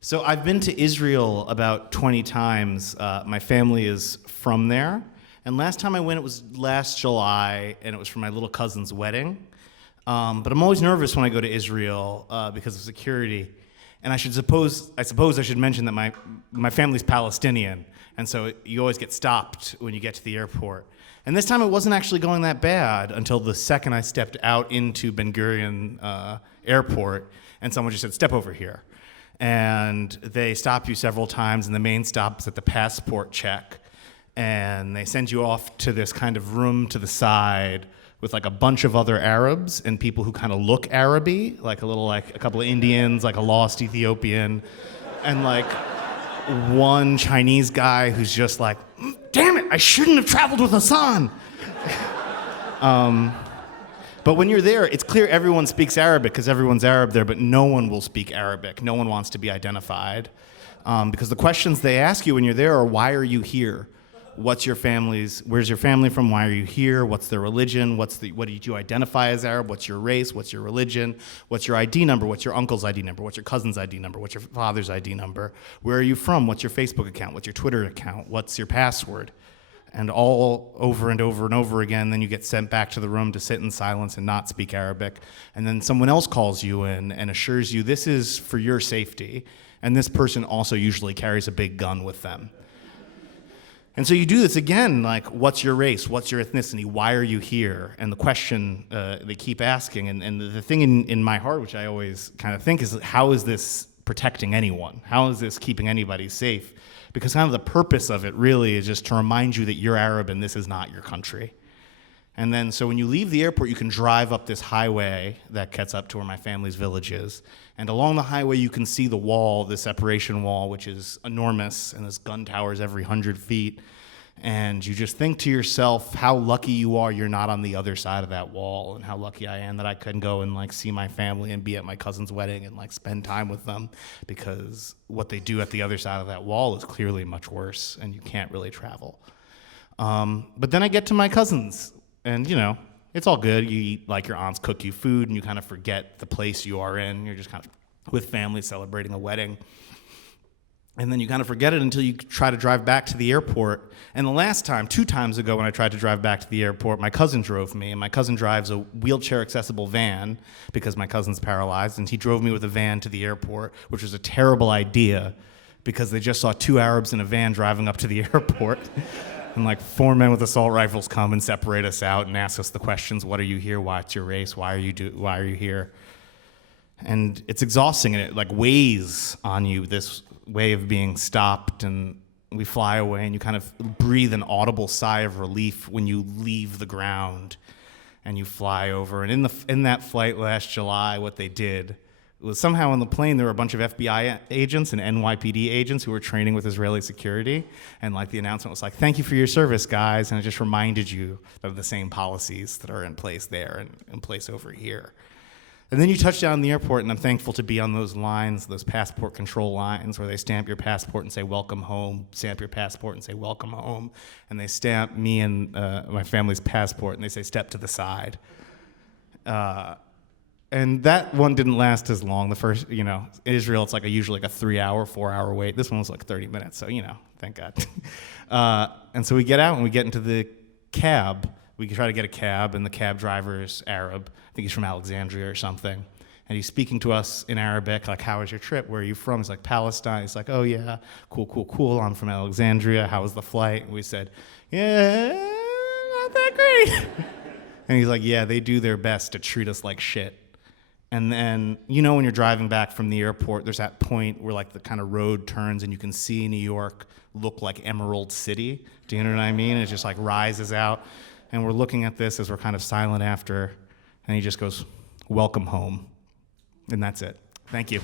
So I've been to Israel about 20 times. My family is from there. And last time I went, it was last July, and it was for my little cousin's wedding. But I'm always nervous when I go to Israel because of security. And I suppose I should mention that my family's Palestinian, and so you always get stopped when you get to the airport. And this time it wasn't actually going that bad until the second I stepped out into Ben Gurion Airport, and someone just said, "Step over here." And they stop you several times, and the main stop is at the passport check. And they send you off to this kind of room to the side with like a bunch of other Arabs and people who kind of look Araby, like a couple of Indians, like a lost Ethiopian, and like one Chinese guy who's just like, "Damn it, I shouldn't have traveled with Hassan." But when you're there, it's clear everyone speaks Arabic because everyone's Arab there, but no one will speak Arabic. No one wants to be identified. Because the questions they ask you when you're there are, why are you here? Where's your family from? Why are you here? What's their religion? What do you identify as Arab? What's your race? What's your religion? What's your ID number? What's your uncle's ID number? What's your cousin's ID number? What's your father's ID number? Where are you from? What's your Facebook account? What's your Twitter account? What's your password? And all over and over and over again, then you get sent back to the room to sit in silence and not speak Arabic. And then someone else calls you in and assures you this is for your safety. And this person also usually carries a big gun with them. And so you do this again, like, what's your race? What's your ethnicity? Why are you here? And the question they keep asking, and the thing in my heart, which I always kind of think, is how is this protecting anyone? How is this keeping anybody safe? Because kind of the purpose of it really is just to remind you that you're Arab and this is not your country. And then, so when you leave the airport, you can drive up this highway that gets up to where my family's village is. And along the highway, you can see the wall, the separation wall, which is enormous, and there's gun towers every 100 feet. And you just think to yourself how lucky you are you're not on the other side of that wall, and how lucky I am that I can go and like see my family and be at my cousin's wedding and like spend time with them, because what they do at the other side of that wall is clearly much worse, and you can't really travel. But then I get to my cousins, and you know, it's all good. You eat, like, your aunts cook you food, and you kind of forget the place you are in. You're just kind of with family celebrating a wedding. And then you kind of forget it until you try to drive back to the airport. And the last time, 2 times ago when I tried to drive back to the airport, my cousin drove me. And my cousin drives a wheelchair-accessible van because my cousin's paralyzed. And he drove me with a van to the airport, which was a terrible idea because they just saw 2 Arabs in a van driving up to the airport. And like 4 men with assault rifles come and separate us out and ask us the questions: what are you here? What's your race? Why are you here? And it's exhausting, and it like weighs on you, this way of being stopped. And we fly away, and you kind of breathe an audible sigh of relief when you leave the ground and you fly over. And in that flight last July, what they did was somehow on the plane there were a bunch of FBI agents and NYPD agents who were training with Israeli security, and like the announcement was like, "Thank you for your service, guys," and it just reminded you of the same policies that are in place there and in place over here. And then you touch down in the airport, and I'm thankful to be on those lines, those passport control lines, where they stamp your passport and say, "Welcome home," stamp your passport and say, "Welcome home," and they stamp me and my family's passport, and they say, "Step to the side." And that one didn't last as long. The first, in Israel, it's usually like a 3-hour, 4-hour wait. This one was like 30 minutes, so, thank God. And so we get out, and we get into the cab. We try to get a cab, and the cab driver is Arab. I think he's from Alexandria or something. And he's speaking to us in Arabic, like, "How was your trip? Where are you from?" He's like, "Palestine." He's like, "Oh, yeah, cool. I'm from Alexandria. How was the flight?" And we said, "Yeah, not that great." And he's like, "Yeah, they do their best to treat us like shit." And then, when you're driving back from the airport, there's that point where, like, the kind of road turns, and you can see New York look like Emerald City. Do you know what I mean? It just, like, rises out. And we're looking at this as we're kind of silent after, and he just goes, "Welcome home." And that's it. Thank you.